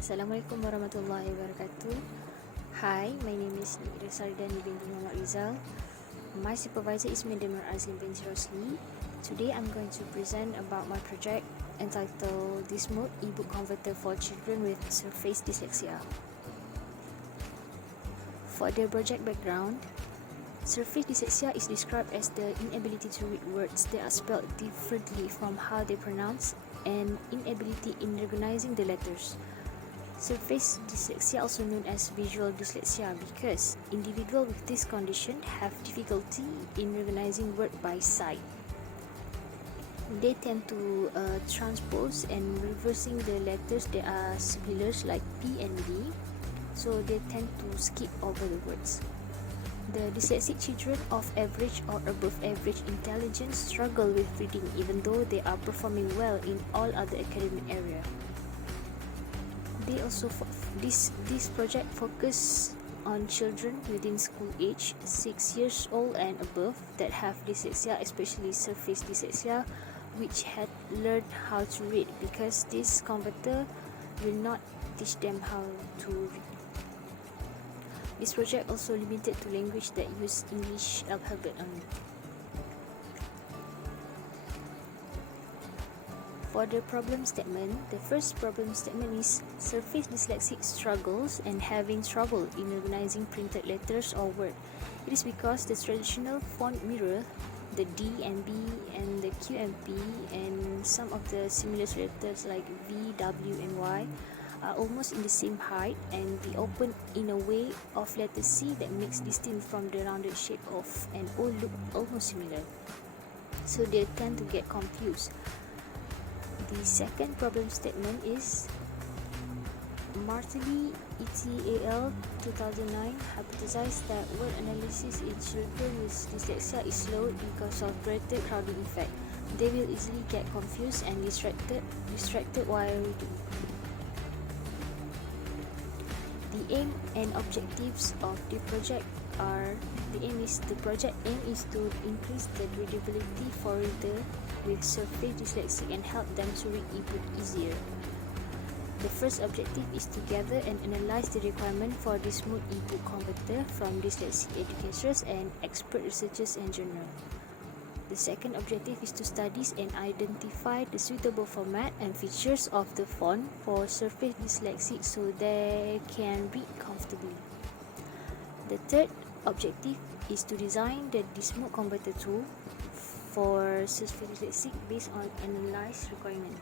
Assalamualaikum warahmatullahi wabarakatuh. Hi, my name is Iressa Ridani Binti Muhamad Rizal. My supervisor is Madam Binti. Today I'm going to present about my project entitled DysMode EBook Converter for Children with Surface Dyslexia. For the project background, surface dyslexia is described as the inability to read words that are spelled differently from how they pronounce and inability in recognizing the letters. Surface dyslexia, also known as visual dyslexia, because individuals with this condition have difficulty in recognizing word by sight. They tend to transpose and reversing the letters that are similar like P and D, so they tend to skip over the words. The dyslexic children of average or above average intelligence struggle with reading even though they are performing well in all other academic areas. This project focus on children within school age 6 years old and above that have dyslexia, especially surface dyslexia, which had learned how to read, because this converter will not teach them how to read. This project also limited to language that use English alphabet only. For the problem statement, the first problem statement is surface dyslexic struggles and having trouble in recognizing printed letters or words. It is because the traditional font mirror, the D and B and the Q and P and some of the similar letters like V, W and Y are almost in the same height and be open in a way of letter C that makes distinct from the rounded shape of and all look almost similar. So they tend to get confused. The second problem statement is Martelly et al. 2009 hypothesized that word analysis in children with dyslexia is slowed because of greater crowding effect. They will easily get confused and distracted while reading. The aim and objectives of the project are: the project aim is to increase the readability for readers with surface dyslexia and help them to read EBook easier. The first objective is to gather and analyze the requirement for DysMode EBook converter from dyslexic educators and expert researchers and journals. The second objective is to study and identify the suitable format and features of the font for surface dyslexic so they can read comfortably. The third objective is to design the DysMode converter tool for surface dyslexic based on analyzed requirement.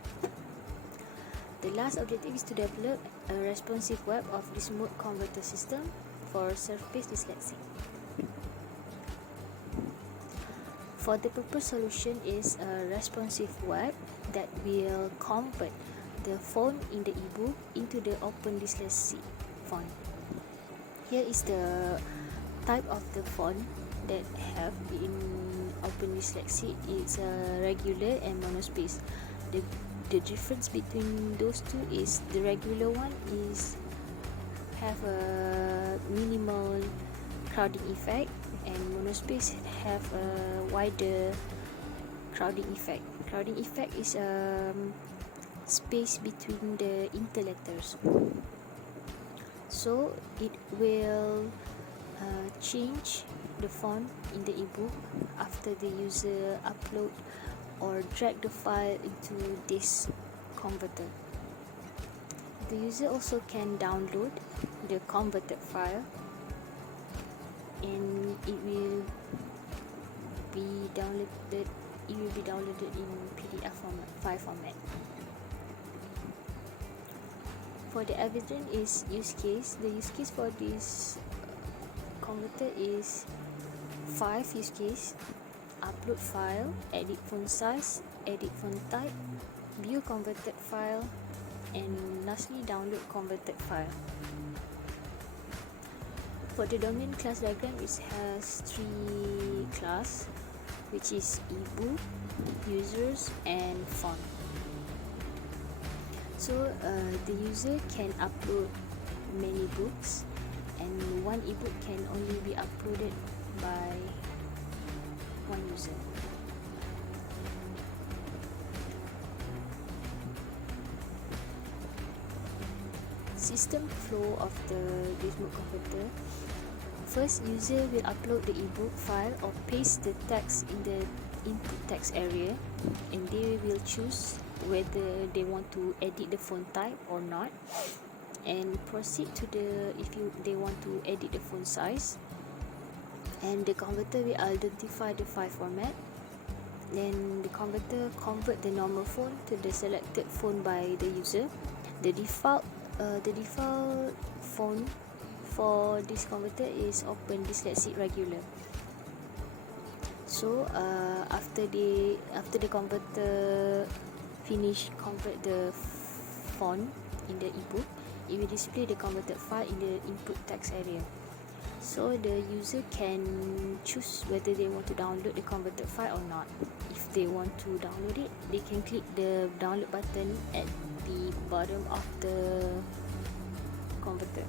The last objective is to develop a responsive web of DysMode converter system for surface dyslexic. For the proposed solution is a responsive web that will convert the font in the EBook into the open dyslexic font. Here is the type of the font that have in open dyslexic. It's regular and monospace. The difference between those two is the regular one is have a minimal crowding effect and monospace have a wider crowding effect. Crowding effect is space between the interletters. So it will change the font in the EBook after the user upload or drag the file into this converter. The user also can download the converted file and it will be downloaded in PDF format, file format. For the evidence is use case. The use case for this converter is 5 use case: upload file, edit font size, edit font type, view converted file, and lastly download converted file. For the domain class diagram, it has 3 classes, which is EBook, users, and font. So the user can upload many books, and one EBook can only be uploaded by one user. system flow of the DysMode converter. First, user will upload the ebook file or paste the text in the input text area, and they will choose whether they want to edit the font type or not, and proceed to they want to edit the font size, and the converter will identify the file format. Then the converter convert the normal font to the selected font by the user. The default font for this converter is Open Dyslexic Regular. So after the converter convert the font in the ebook, it will display the converted file in the input text area. So the user can choose whether they want to download the converted file or not. If they want to download it, they can click the download button at the bottom of the converter.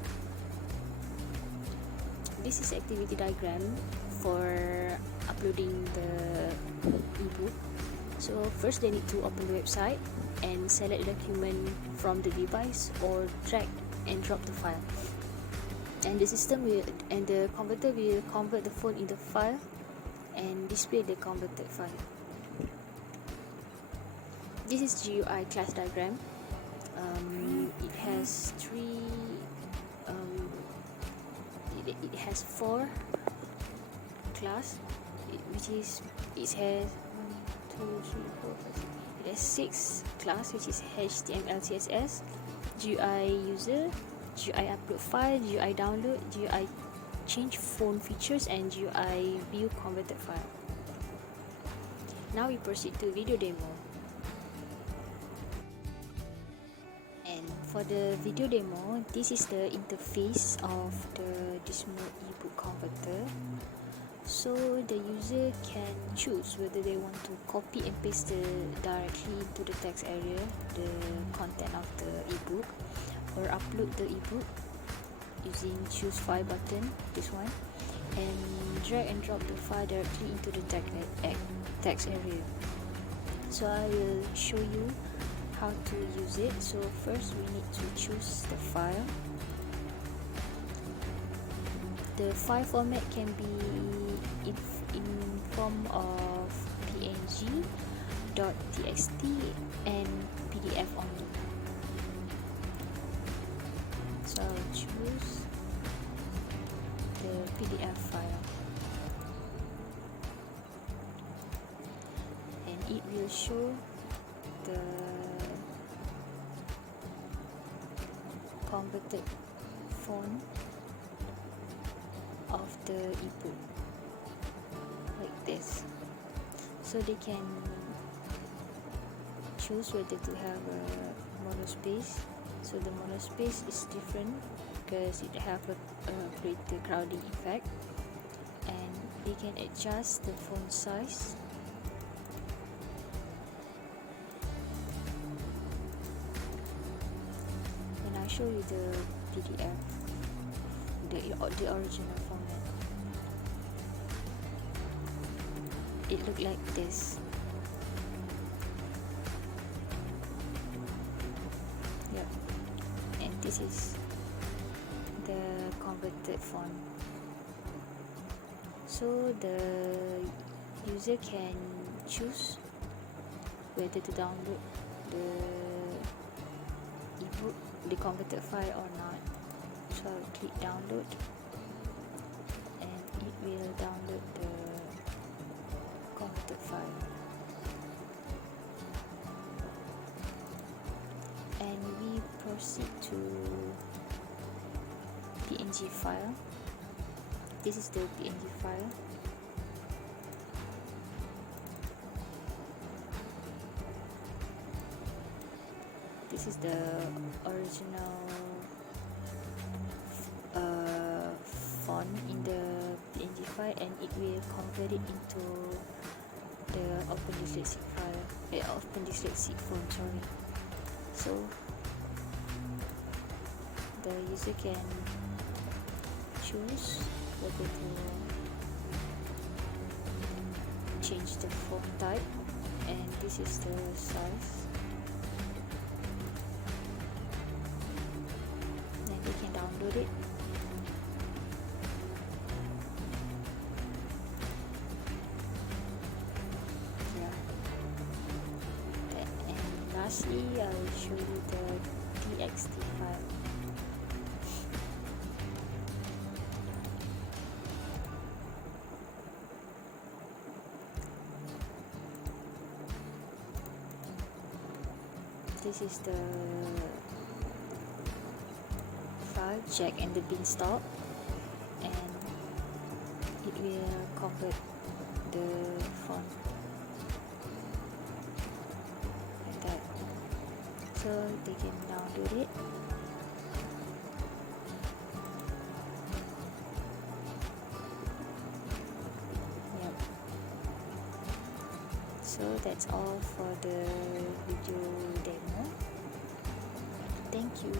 This is activity diagram for uploading the ebook. So first they need to open the website and select the document from the device or drag and drop the file. And the converter will convert the font into file and display the converted file. This is GUI class diagram. It has it has 4 class, it has 6 class, which is HTML, CSS, GUI user, GUI upload file, GUI download, GUI change font features, and GUI view converted file. Now we proceed to video demo. And for the video demo, this is the interface of the DysMode ebook converter. So the user can choose whether they want to copy and paste directly into the text area the content of the ebook, or upload the ebook using choose file button, this one, and drag and drop the file directly into the text area. So I will show you how to use it. So first we need to choose the file. The file format can be in form of PNG, .txt, and PDF only. So I'll choose the PDF file, and it will show the converted font of the ebook like this. So they can choose whether to have a monospace. So the monospace is different because it have a greater crowding effect, and they can adjust the font size. And I'll show you the PDF, the original format. It looked like this. Yep. And this is the converted font. So the user can choose whether to download the ebook, the converted file, or not. So I'll click download, and it will download the converted file. And we proceed to PNG file. This is the PNG file. This is the original font in the PNG file, and it will convert it into the Open Dyslexic file, Open Dyslexic font, sorry. So the user can choose whether to change the font type, and this is the size. they can download it. Yeah. And lastly, I'll show you the txt file. This is the file, Jack and the Beanstalk, and it will convert the font like that, so they can download it. Yep. So that's all for the video demo. Thank you.